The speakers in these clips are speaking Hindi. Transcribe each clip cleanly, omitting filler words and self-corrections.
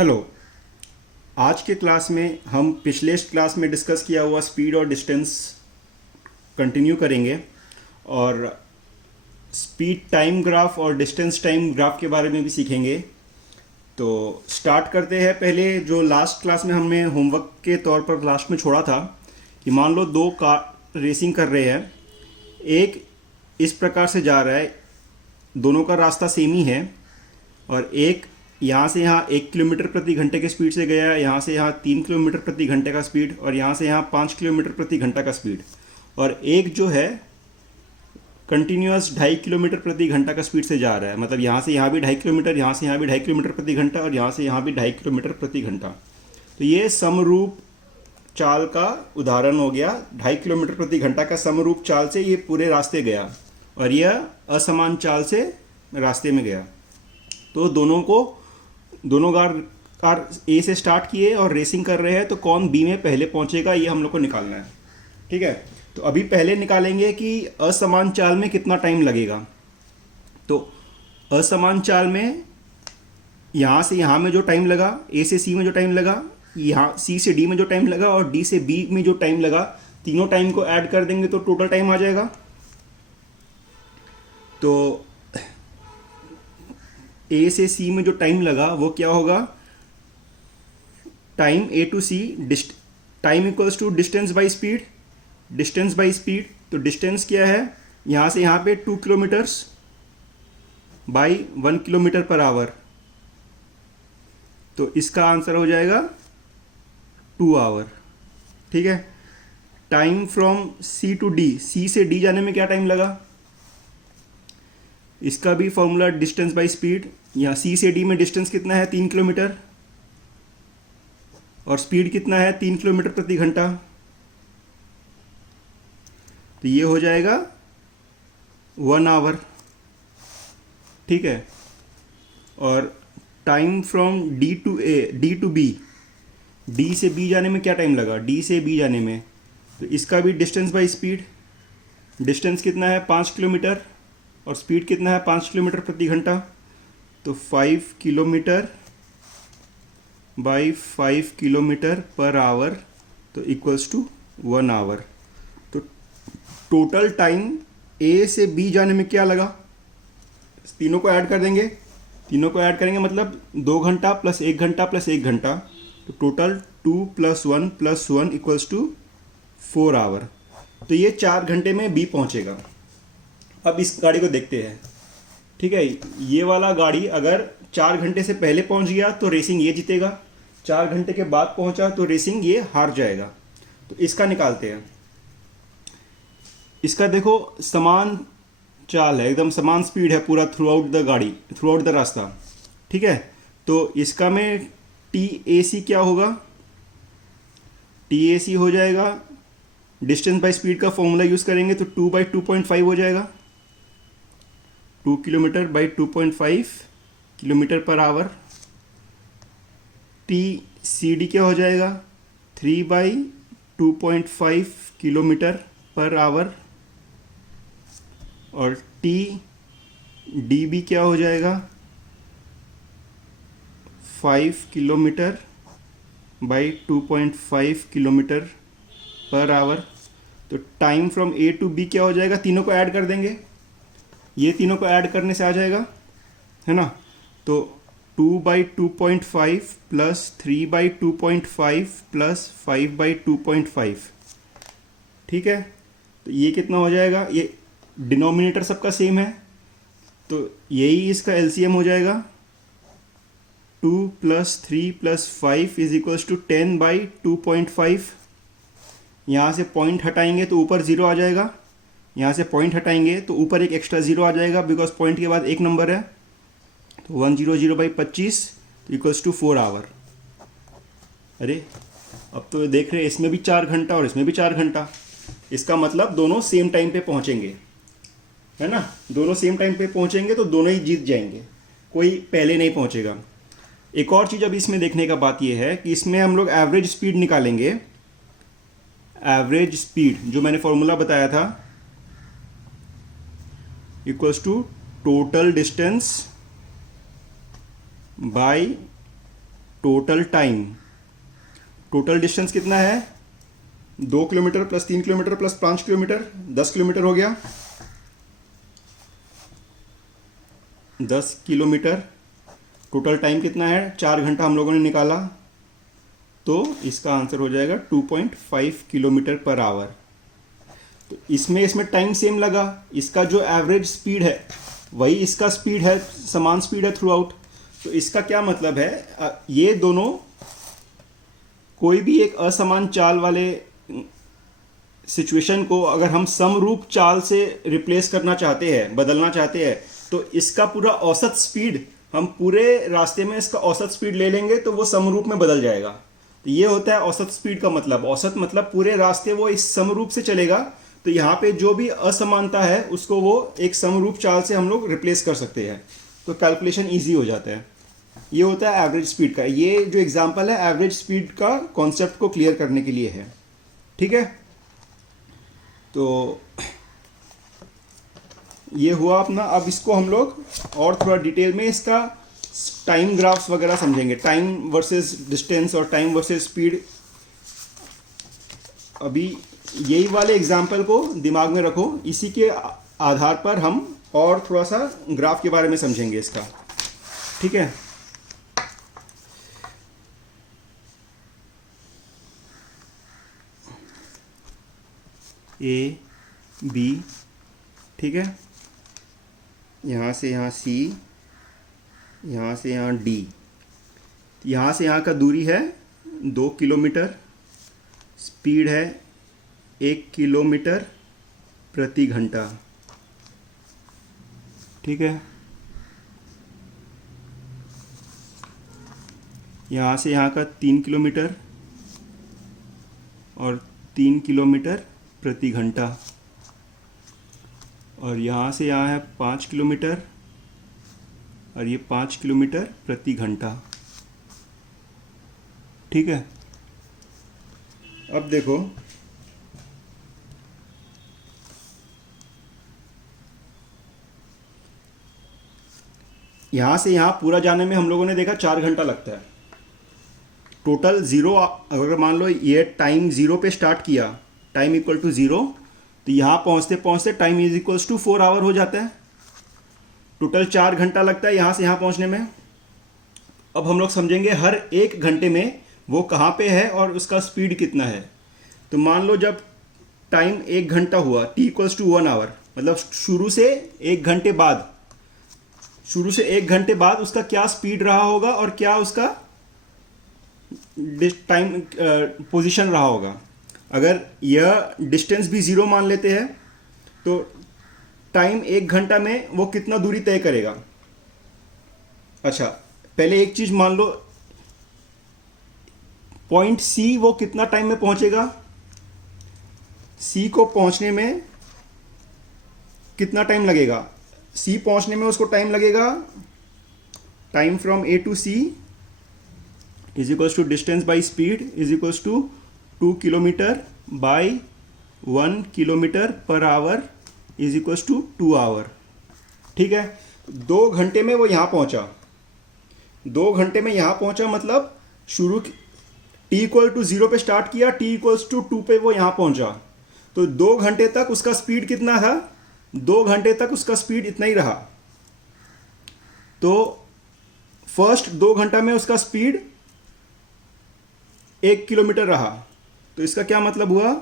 हेलो। आज के क्लास में हम पिछले क्लास में डिस्कस किया हुआ स्पीड और डिस्टेंस कंटिन्यू करेंगे और स्पीड टाइम ग्राफ और डिस्टेंस टाइम ग्राफ के बारे में भी सीखेंगे। तो स्टार्ट करते हैं। पहले जो लास्ट क्लास में हमने होमवर्क के तौर पर लास्ट में छोड़ा था कि मान लो दो कार रेसिंग कर रहे हैं, एक इस प्रकार से जा रहा है, दोनों का रास्ता सेम ही है, और एक यहाँ से यहाँ 1 किलोमीटर प्रति घंटे के स्पीड से गया, यहाँ से यहाँ 3 किलोमीटर प्रति घंटे का स्पीड, और यहाँ से यहाँ 5 किलोमीटर प्रति घंटा का स्पीड, और एक जो है कंटिन्यूस 2.5 किलोमीटर प्रति घंटा का स्पीड से जा रहा है। मतलब यहाँ से यहाँ भी 2.5 किलोमीटर, यहाँ से यहाँ भी 2.5 किलोमीटर प्रति घंटा, और यहाँ से यहाँ भी 2.5 किलोमीटर प्रति घंटा। तो ये समरूप चाल का उदाहरण हो गया। 2.5 किलोमीटर प्रति घंटा का समरूप चाल से ये पूरे रास्ते गया, और यह असमान चाल से रास्ते में गया। तो दोनों कार ए से स्टार्ट किए और रेसिंग कर रहे हैं, तो कौन बी में पहले पहुंचेगा ये हम लोग को निकालना है। ठीक है, तो अभी पहले निकालेंगे कि असमान चाल में कितना टाइम लगेगा। तो असमान चाल में यहाँ से यहाँ में जो टाइम लगा, ए से सी में जो टाइम लगा, यहाँ सी से डी में जो टाइम लगा, और डी से बी में जो टाइम लगा, तीनों टाइम को ऐड कर देंगे तो टोटल टाइम आ जाएगा। तो ए से सी में जो टाइम लगा वो क्या होगा, time A to C, time equals to distance by speed, distance by speed. तो डिस्टेंस क्या है, यहाँ से यहाँ पे 2 kilometres by 1 kilometre per hour. तो इसका आंसर हो जाएगा 2 आवर। ठीक है, time from C to D, C से डी जाने में क्या टाइम लगा, इसका भी फॉर्मूला डिस्टेंस बाई स्पीड। यहाँ सी से डी में डिस्टेंस कितना है, 3 किलोमीटर, और स्पीड कितना है, 3 किलोमीटर प्रति घंटा। तो ये हो जाएगा 1 आवर। ठीक है, और time from D to A, D to B, D से बी जाने में क्या टाइम लगा, डी से बी जाने में, तो इसका भी डिस्टेंस बाई स्पीड। डिस्टेंस कितना है, 5 किलोमीटर, और स्पीड कितना है, 5 किलोमीटर प्रति घंटा। तो 5 kilometre by 5 kilometre per hour, तो इक्वल्स टू 1 आवर। तो टोटल टाइम ए से बी जाने में क्या लगा, तीनों को ऐड कर देंगे, तीनों को ऐड करेंगे मतलब 2 घंटा प्लस 1 घंटा प्लस 1 घंटा, तो टोटल 2 + 1 इक्वल्स टू 4 आवर। तो ये 4 घंटे में बी पहुंचेगा। अब इस गाड़ी को देखते हैं। ठीक है, ये वाला गाड़ी अगर 4 घंटे से पहले पहुंच गया तो रेसिंग ये जीतेगा, 4 घंटे के बाद पहुंचा तो रेसिंग ये हार जाएगा। तो इसका निकालते हैं। इसका देखो समान चाल है, एकदम समान स्पीड है पूरा थ्रू आउट द गाड़ी, थ्रू आउट द रास्ता। ठीक है, तो इसका में टी ए सी क्या होगा, टी ए सी हो जाएगा, डिस्टेंस बाई स्पीड का फॉर्मूला यूज़ करेंगे तो 2/2.5 हो जाएगा, 2 kilometre by 2.5 kilometre per hour. T C D क्या हो जाएगा, 3/2.5 किलोमीटर पर आवर, और टी डी बी क्या हो जाएगा, 5 kilometre by 2.5 kilometre per hour. तो time from A to B क्या हो जाएगा, तीनों को ऐड कर देंगे, ये तीनों को ऐड करने से आ जाएगा, है ना। तो 2/2.5 प्लस 3/2.5 प्लस 5/2.5। ठीक है, तो ये कितना हो जाएगा, ये डिनोमिनेटर सबका सेम है, तो यही इसका एलसीएम हो जाएगा। 2 + 3 + 5 इज इक्वल्स टू 10/2.5। यहाँ से पॉइंट हटाएंगे तो ऊपर 0 आ जाएगा, यहाँ से पॉइंट हटाएंगे तो ऊपर एक एक्स्ट्रा 0 आ जाएगा, बिकॉज पॉइंट के बाद एक नंबर है। तो 100/25 तो इक्वल्स टू 4 आवर। अरे अब तो देख रहे हैं इसमें भी 4 घंटा और इसमें भी 4 घंटा, इसका मतलब दोनों सेम टाइम पे पहुँचेंगे, है ना। दोनों सेम टाइम पे पहुँचेंगे तो दोनों ही जीत जाएंगे, कोई पहले नहीं पहुँचेगा। एक और चीज़ अब इसमें देखने का बात यह है कि इसमें हम लोग एवरेज स्पीड निकालेंगे। एवरेज स्पीड जो मैंने फॉर्मूला बताया था, equals to total distance by total time, total distance कितना है, 2 kilometre plus 3 kilometre plus 5 kilometre, 10 kilometre हो गया। 10 किलोमीटर टोटल टाइम कितना है, 4 घंटा हम लोगों ने निकाला, तो इसका आंसर हो जाएगा 2.5 किलोमीटर पर आवर। तो इसमें टाइम सेम लगा, इसका जो एवरेज स्पीड है वही इसका स्पीड है, समान स्पीड है थ्रू आउट। तो इसका क्या मतलब है, ये दोनों कोई भी एक असमान चाल वाले सिचुएशन को अगर हम समरूप चाल से रिप्लेस करना चाहते हैं, बदलना चाहते हैं, तो इसका पूरा औसत स्पीड, हम पूरे रास्ते में इसका औसत स्पीड ले लेंगे तो वो समरूप में बदल जाएगा। तो ये होता है औसत स्पीड का मतलब। औसत मतलब पूरे रास्ते वो इस समरूप से चलेगा, तो यहाँ पे जो भी असमानता है उसको वो एक समरूप चाल से हम लोग रिप्लेस कर सकते हैं, तो कैलकुलेशन ईजी हो जाता है। ये होता है एवरेज स्पीड का। ये जो एग्जांपल है एवरेज स्पीड का कॉन्सेप्ट को क्लियर करने के लिए है, ठीक है। तो ये हुआ अपना। अब इसको हम लोग और थोड़ा डिटेल में इसका टाइम ग्राफ्स वगैरह समझेंगे, टाइम वर्सेस डिस्टेंस और टाइम वर्सेस स्पीड। अभी यही वाले एग्जांपल को दिमाग में रखो, इसी के आधार पर हम और थोड़ा सा ग्राफ के बारे में समझेंगे इसका, ठीक है। ए बी, ठीक है, यहाँ से यहाँ सी, यहाँ से यहाँ डी, यहाँ से यहाँ का दूरी है 2 किलोमीटर, स्पीड है 1 किलोमीटर प्रति घंटा, ठीक है। यहाँ से यहाँ का 3 किलोमीटर और 3 किलोमीटर प्रति घंटा, और यहाँ से यहाँ है 5 किलोमीटर और ये 5 किलोमीटर प्रति घंटा, ठीक है। अब देखो, यहाँ से यहाँ पूरा जाने में हम लोगों ने देखा 4 घंटा लगता है। टोटल ज़ीरो, अगर मान लो ये टाइम ज़ीरो पे स्टार्ट किया, टाइम इक्वल टू ज़ीरो, तो यहाँ पहुँचते पहुँचते time is equals to 4 hour हो जाता है। टोटल 4 घंटा लगता है यहाँ से यहाँ पहुँचने में। अब हम लोग समझेंगे हर 1 घंटे में वो कहाँ पे है और उसका स्पीड कितना है। तो मान लो जब टाइम 1 घंटा हुआ, t इक्वल्स टू 1 आवर, मतलब शुरू से 1 घंटे बाद, शुरू से 1 घंटे बाद उसका क्या स्पीड रहा होगा और क्या उसका टाइम पोजीशन रहा होगा। अगर यह डिस्टेंस भी ज़ीरो मान लेते हैं तो टाइम 1 घंटा में वो कितना दूरी तय करेगा। अच्छा, पहले एक चीज़ मान लो, पॉइंट सी वो कितना टाइम में पहुंचेगा, सी को पहुंचने में कितना टाइम लगेगा। सी पहुंचने में उसको टाइम लगेगा, time from A to C is equals to distance by speed is equals to 2 kilometre by 1 kilometre per hour is equals to 2 hour, ठीक है। 2 घंटे में वो यहाँ पहुँचा, 2 घंटे में यहाँ पहुँचा, मतलब शुरू t इक्वल टू 0 पे स्टार्ट किया, t इक्वल्स टू 2 पे वो यहाँ पहुँचा। तो 2 घंटे तक उसका स्पीड कितना था, 2 घंटे तक उसका स्पीड इतना ही रहा। तो फर्स्ट 2 घंटा में उसका स्पीड 1 किलोमीटर रहा। तो इसका क्या मतलब हुआ,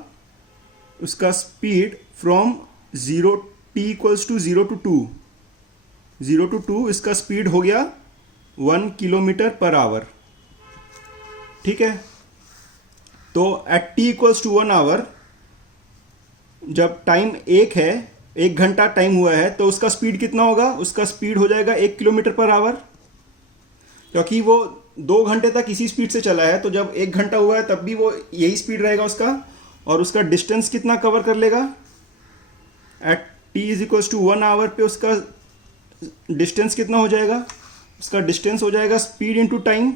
उसका speed from 0 t equals to 0 to 2, 0 to 2 इसका स्पीड हो गया 1 किलोमीटर पर आवर, ठीक है। तो at t equals to 1 hour, जब टाइम 1 है, 1 घंटा टाइम हुआ है, तो उसका स्पीड कितना होगा, उसका स्पीड हो जाएगा 1 किलोमीटर पर आवर, क्योंकि वो 2 घंटे तक इसी स्पीड से चला है। तो जब 1 घंटा हुआ है तब भी वो यही स्पीड रहेगा उसका, और उसका डिस्टेंस कितना कवर कर लेगा, at t is equals to 1 hour पे उसका डिस्टेंस कितना हो जाएगा, उसका डिस्टेंस हो जाएगा स्पीड इंटू टाइम।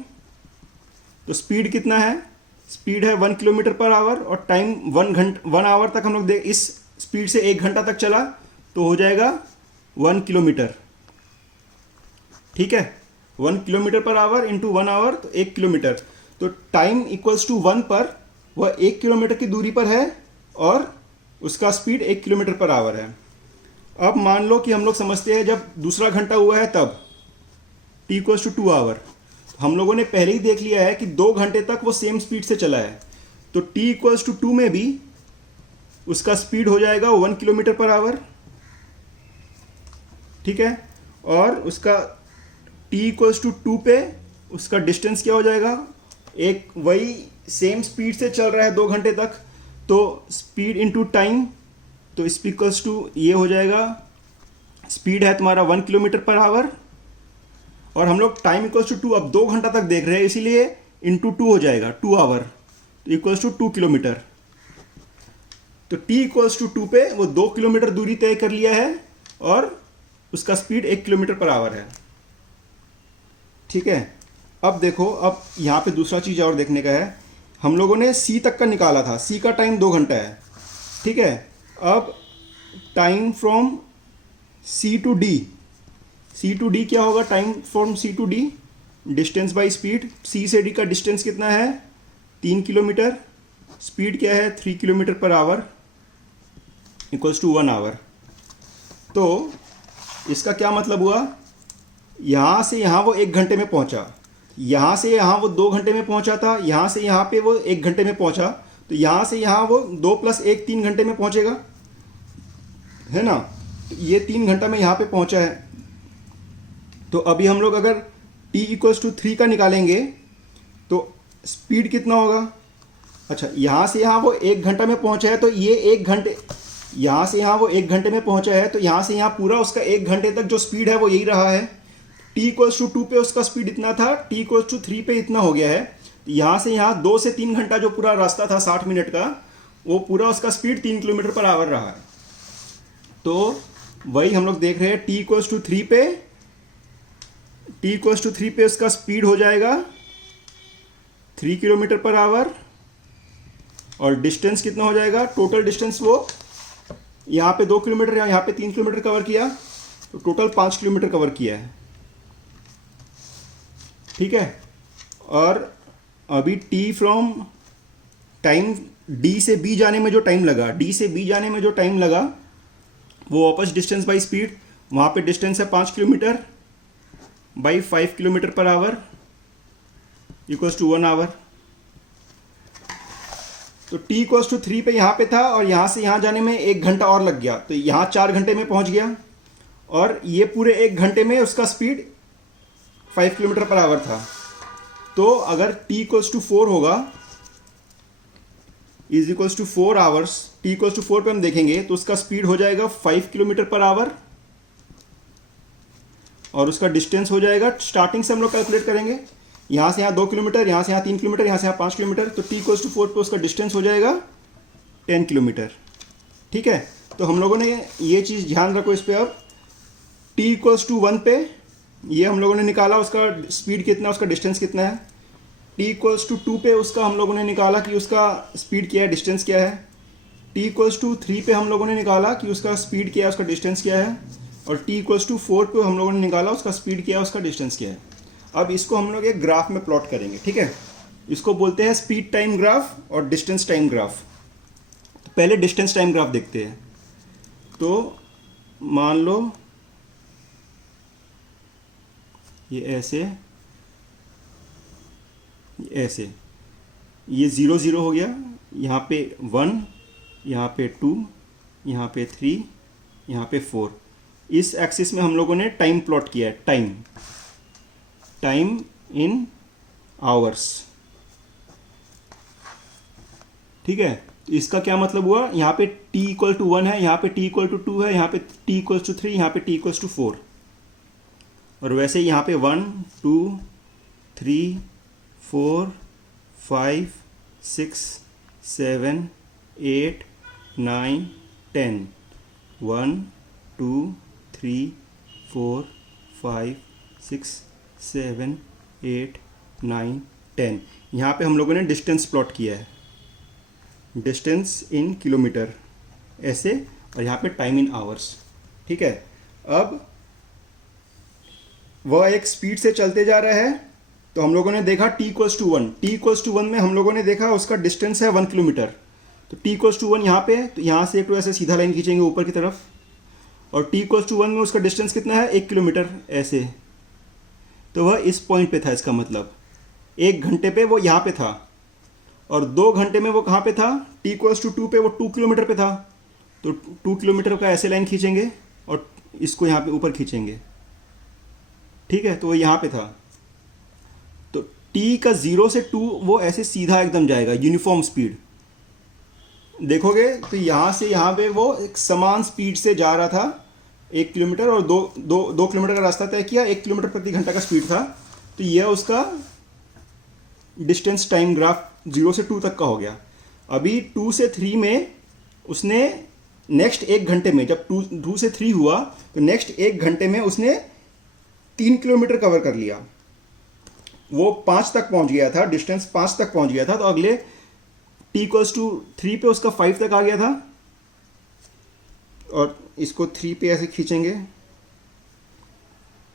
तो स्पीड कितना है, स्पीड है 1 किलोमीटर पर आवर, और टाइम 1 आवर तक हम लोग इस स्पीड से 1 घंटा तक चला, तो हो जाएगा 1 किलोमीटर, ठीक है। 1 kilometre per our into 1 hour, तो 1 किलोमीटर। तो टाइम इक्वल्स टू 1 पर वह 1 किलोमीटर की दूरी पर है और उसका स्पीड 1 किलोमीटर पर आवर है। अब मान लो कि हम लोग समझते हैं जब दूसरा घंटा हुआ है तब t इक्वल्स टू 2 आवर। हम लोगों ने पहले ही देख लिया है कि 2 घंटे तक वो सेम स्पीड से चला है, तो t इक्वल्स टू 2 में भी उसका स्पीड हो जाएगा 1 किलोमीटर पर आवर। ठीक है, और उसका t इक्वल्स टू 2 पे उसका डिस्टेंस क्या हो जाएगा, एक वही सेम स्पीड से चल रहा है 2 घंटे तक, तो स्पीड इनटू टाइम, तो इक्वल्स टू ये हो जाएगा, स्पीड है तुम्हारा 1 किलोमीटर पर आवर और हम लोग टाइम इक्वल्स टू 2, अब 2 घंटा तक देख रहे हैं इसीलिए इंटू 2 हो जाएगा 2 आवर, तो इक्वल्स टू 2 किलोमीटर। तो t इक्वल्स टू 2 पे वो 2 किलोमीटर दूरी तय कर लिया है और उसका स्पीड 1 किलोमीटर पर आवर है। ठीक है, अब देखो, अब यहाँ पे दूसरा चीज़ और देखने का है। हम लोगों ने c तक का निकाला था, c का टाइम 2 घंटा है। ठीक है, अब time from c to d क्या होगा, time from c to d, distance by speed. c से d का डिस्टेंस कितना है, 3 किलोमीटर, स्पीड क्या है 3 kilometre per hour equals to 1 hour. तो इसका क्या मतलब हुआ, यहाँ से यहाँ वो 1 घंटे में पहुँचा, यहाँ से यहाँ वो 2 घंटे में पहुँचा था, यहाँ से यहाँ पे वो 1 घंटे में पहुँचा, तो यहाँ से यहाँ वो 2 + 1 3 घंटे में पहुँचेगा, है ना। तो ये 3 घंटा में यहाँ पे पहुँचा है। तो अभी हम लोग अगर t इक्वल्स टू 3 का निकालेंगे तो स्पीड कितना होगा, अच्छा यहाँ से यहाँ वो 1 घंटा में पहुँचा है, तो ये 1 घंटे, यहाँ से यहाँ वो 1 घंटे में पहुँचा है, तो यहाँ से यहाँ पूरा उसका 1 घंटे तक जो स्पीड है वो यही रहा है। t इक्वल्स टू 2 पे उसका स्पीड इतना था, t इक्वल्स टू 3 पे इतना हो गया है। यहाँ से यहाँ 2 से 3 घंटा जो पूरा रास्ता था 60 मिनट का, वो पूरा उसका स्पीड 3 किलोमीटर पर आवर रहा है। तो वही हम लोग देख रहे हैं, t इक्वल्स टू 3 पे उसका स्पीड हो जाएगा 3 किलोमीटर पर आवर और डिस्टेंस कितना हो जाएगा, टोटल डिस्टेंस वो यहाँ पे 2 किलोमीटर, यहाँ पे 3 किलोमीटर कवर किया, तो टोटल 5 किलोमीटर कवर किया है। ठीक है, और अभी t फ्रॉम टाइम d से b जाने में जो टाइम लगा, वो वापस डिस्टेंस बाई स्पीड, वहाँ पे डिस्टेंस है 5 kilometre by 5 kilometre per hour equals to 1 hour. तो t इक्वल्स टू 3 पे यहाँ पे था और यहाँ से यहाँ जाने में 1 घंटा और लग गया, तो यहाँ 4 घंटे में पहुँच गया और ये पूरे 1 घंटे में उसका स्पीड 5 किलोमीटर पर आवर था। तो अगर t इक्वल्स टू 4 होगा, is equals to 4 hours, t equals to 4 पे हम देखेंगे तो उसका स्पीड हो जाएगा 5 किलोमीटर पर आवर और उसका डिस्टेंस हो जाएगा, स्टार्टिंग से हम लोग कैलकुलेट करेंगे, यहाँ से यहाँ 2 किलोमीटर, यहाँ से यहाँ 3 किलोमीटर, यहाँ से यहाँ 5 किलोमीटर, तो t इक्वल्स टू 4 पे उसका डिस्टेंस हो जाएगा 10 किलोमीटर। ठीक है, तो हम लोगों ने ये चीज़ ध्यान रखो इस पर। अब t इक्वल्स टू 1 पे ये हम लोगों ने निकाला उसका स्पीड कितना, उसका डिस्टेंस कितना है। t इक्वल्स टू 2 पे उसका हम लोगों ने निकाला कि उसका स्पीड क्या है, डिस्टेंस क्या है। t इक्वल्स टू 3 पे हम लोगों ने निकाला कि उसका स्पीड क्या है, उसका डिस्टेंस क्या है। और t इक्वल्स टू 4 पे हम लोगों ने निकाला उसका स्पीड क्या है, उसका डिस्टेंस क्या है। अब इसको हम लोग एक ग्राफ में प्लॉट करेंगे। ठीक है, इसको बोलते हैं स्पीड टाइम ग्राफ और डिस्टेंस टाइम ग्राफ। तो पहले डिस्टेंस टाइम ग्राफ देखते हैं। तो मान लो ये ऐसे, ये 0 0 हो गया, यहाँ पे 1, यहाँ पे 2, यहाँ पे 3, यहाँ पे 4। इस एक्सिस में हम लोगों ने टाइम प्लॉट किया है, टाइम इन आवर्स। ठीक है, इसका क्या मतलब हुआ, यहाँ पे t इक्वल टू 1 है, यहाँ पे t इक्वल टू 2 है, यहाँ पे t इक्वल टू 3, यहाँ पे t इक्वल टू 4। और वैसे यहाँ पे 1 2 3 4 5 6 7 8 9 10, 1 2 3 4 5 6 7 8 9 10। यहाँ पे हम लोगों ने डिस्टेंस प्लॉट किया है, डिस्टेंस इन किलोमीटर ऐसे, और यहाँ पे टाइम इन आवर्स। ठीक है, अब वह एक स्पीड से चलते जा रहा है, तो हम लोगों ने देखा t equals to 1, t equals to 1 में हम लोगों ने देखा उसका डिस्टेंस है 1 किलोमीटर, तो t इक्वल्स टू 1 यहाँ पे है, तो यहाँ से एक तो ऐसे सीधा लाइन खींचेंगे ऊपर की तरफ, और t इक्वल्स टू 1 में उसका डिस्टेंस कितना है 1 किलोमीटर ऐसे, तो वह इस पॉइंट पे था। इसका मतलब 1 घंटे पे वो यहाँ पे था, और 2 घंटे में वो कहाँ पे था, t इक्वल्स टू 2 पे वो 2 किलोमीटर पे था, तो 2 किलोमीटर का ऐसे लाइन खींचेंगे और इसको यहाँ पे ऊपर खींचेंगे, ठीक है, तो वो यहाँ पे था। तो t का 0 से 2 वो ऐसे सीधा एकदम जाएगा, यूनिफॉर्म स्पीड देखोगे तो यहाँ से यहाँ पे वो एक समान स्पीड से जा रहा था 1 किलोमीटर, और दो किलोमीटर का रास्ता तय किया, 1 किलोमीटर प्रति घंटा का स्पीड था। तो यह उसका डिस्टेंस टाइम ग्राफ 0 से 2 तक का हो गया। अभी 2 से 3 में उसने नेक्स्ट 1 घंटे में, जब 2 से 3 हुआ तो नेक्स्ट 1 घंटे में उसने 3 किलोमीटर कवर कर लिया। वो 5 तक पहुंच गया था, डिस्टेंस 5 तक पहुंच गया था, तो अगले t इक्वल्स टू 3 पे उसका 5 तक आ गया था, और इसको 3 पे ऐसे खींचेंगे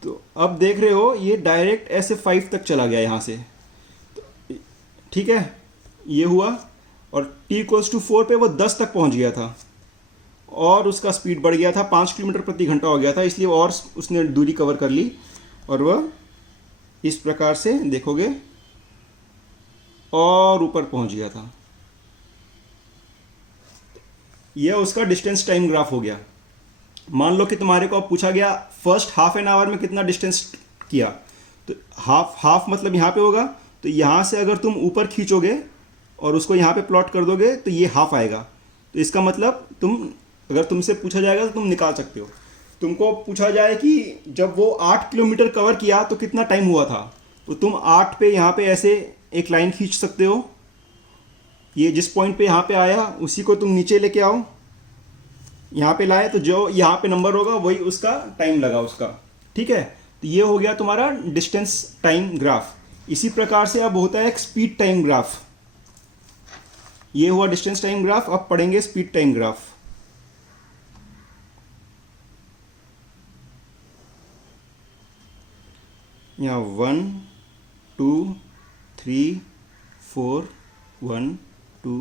तो अब देख रहे हो ये डायरेक्ट ऐसे 5 तक चला गया यहाँ से, ठीक है, ये हुआ। और t इक्वल्स टू 4 पे वो 10 तक पहुँच गया था, और उसका स्पीड बढ़ गया था, 5 किलोमीटर प्रति घंटा हो गया था, इसलिए और उसने दूरी कवर कर ली, और वह इस प्रकार से देखोगे और ऊपर पहुँच गया था। यह उसका डिस्टेंस टाइम ग्राफ हो गया। मान लो कि तुम्हारे को अब पूछा गया फर्स्ट हाफ एन आवर में कितना डिस्टेंस किया, तो हाफ मतलब यहाँ पे होगा, तो यहाँ से अगर तुम ऊपर खींचोगे और उसको यहाँ पे प्लॉट कर दोगे तो ये हाफ आएगा। तो इसका मतलब अगर तुमसे पूछा जाएगा तो तुम निकाल सकते हो। तुमको पूछा जाए कि जब वो 8 किलोमीटर कवर किया तो कितना टाइम हुआ था, तो तुम 8 पे यहाँ पे ऐसे एक लाइन खींच सकते हो, ये जिस पॉइंट पे यहाँ पे आया उसी को तुम नीचे लेके आओ, यहाँ पे लाए तो जो यहाँ पे नंबर होगा वही उसका टाइम लगा उसका, ठीक है। तो ये हो गया तुम्हारा डिस्टेंस टाइम ग्राफ। इसी प्रकार से अब होता है एक स्पीड टाइम ग्राफ। ये हुआ डिस्टेंस टाइम ग्राफ, अब पढ़ेंगे स्पीड टाइम ग्राफ। यहाँ 1 2 3 4 1 2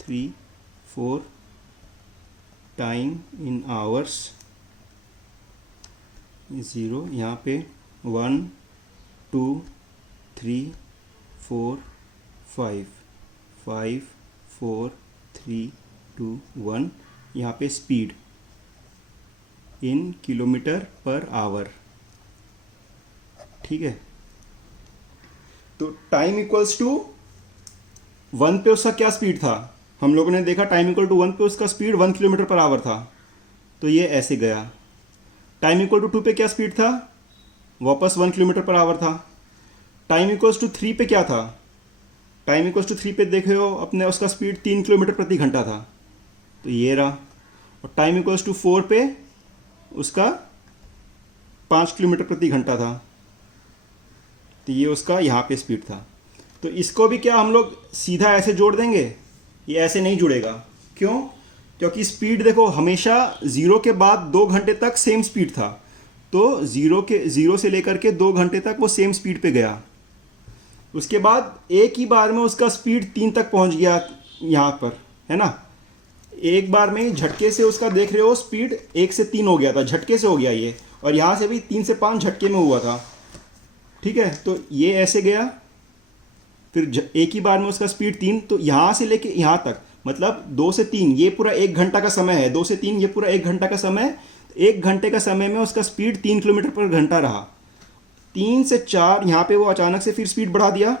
3 4 टाइम इन आवर्स 0, यहाँ पे 1 2 3 4 5 5 4 3 2 1, यहाँ पे speed in kilometre per our, ठीक है। तो टाइम इक्वल्स टू 1 पे उसका क्या स्पीड था, हम लोगों ने देखा टाइम इक्वल टू 1 पे उसका स्पीड 1 किलोमीटर पर आवर था, तो ये ऐसे गया। टाइम इक्वल टू 2 पे क्या स्पीड था, वापस 1 किलोमीटर पर आवर था। टाइम इक्वल्स टू 3 पे क्या था, टाइम इक्वल्स टू 3 पे देखे हो अपने उसका स्पीड 3 किलोमीटर प्रति घंटा था, तो ये रहा। और टाइम इक्वल्स टू 4 पे उसका 5 किलोमीटर प्रति घंटा था, तो ये उसका यहाँ पे स्पीड था। तो इसको भी क्या हम लोग सीधा ऐसे जोड़ देंगे, ये ऐसे नहीं जुड़ेगा। क्यों? क्योंकि स्पीड देखो हमेशा 0 के बाद 2 घंटे तक सेम स्पीड था, तो 0 से लेकर के 2 घंटे तक वो सेम स्पीड पे गया। उसके बाद एक ही बार में उसका स्पीड 3 तक पहुंच गया यहाँ पर, है ना। एक बार में झटके से उसका देख रहे हो स्पीड 1 से 3 हो गया था, झटके से हो गया ये, और यहाँ से भी 3 से 5 झटके में हुआ था, ठीक है। तो ये ऐसे गया, फिर एक ही बार में उसका स्पीड 3, तो यहाँ से लेके यहाँ तक मतलब 2 से 3 ये पूरा 1 घंटा का समय है, 2 से 3 ये पूरा 1 घंटा का समय। 1 घंटे का समय में उसका स्पीड 3 किलोमीटर पर घंटा रहा। 3 से 4 यहाँ पे वो अचानक से फिर स्पीड बढ़ा दिया,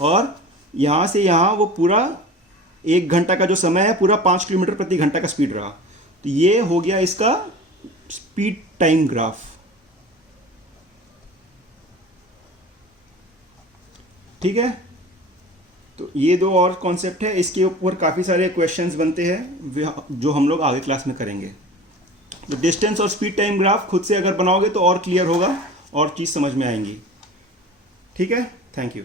और यहाँ से यहाँ वो पूरा 1 घंटा का जो समय है पूरा 5 किलोमीटर प्रति घंटा का स्पीड रहा। तो ये हो गया इसका स्पीड टाइम ग्राफ, ठीक है। तो ये 2 और कॉन्सेप्ट है, इसके ऊपर काफ़ी सारे क्वेश्चंस बनते हैं जो हम लोग आगे क्लास में करेंगे। तो डिस्टेंस और स्पीड टाइम ग्राफ खुद से अगर बनाओगे तो और क्लियर होगा और चीज़ समझ में आएंगी, ठीक है। Thank you.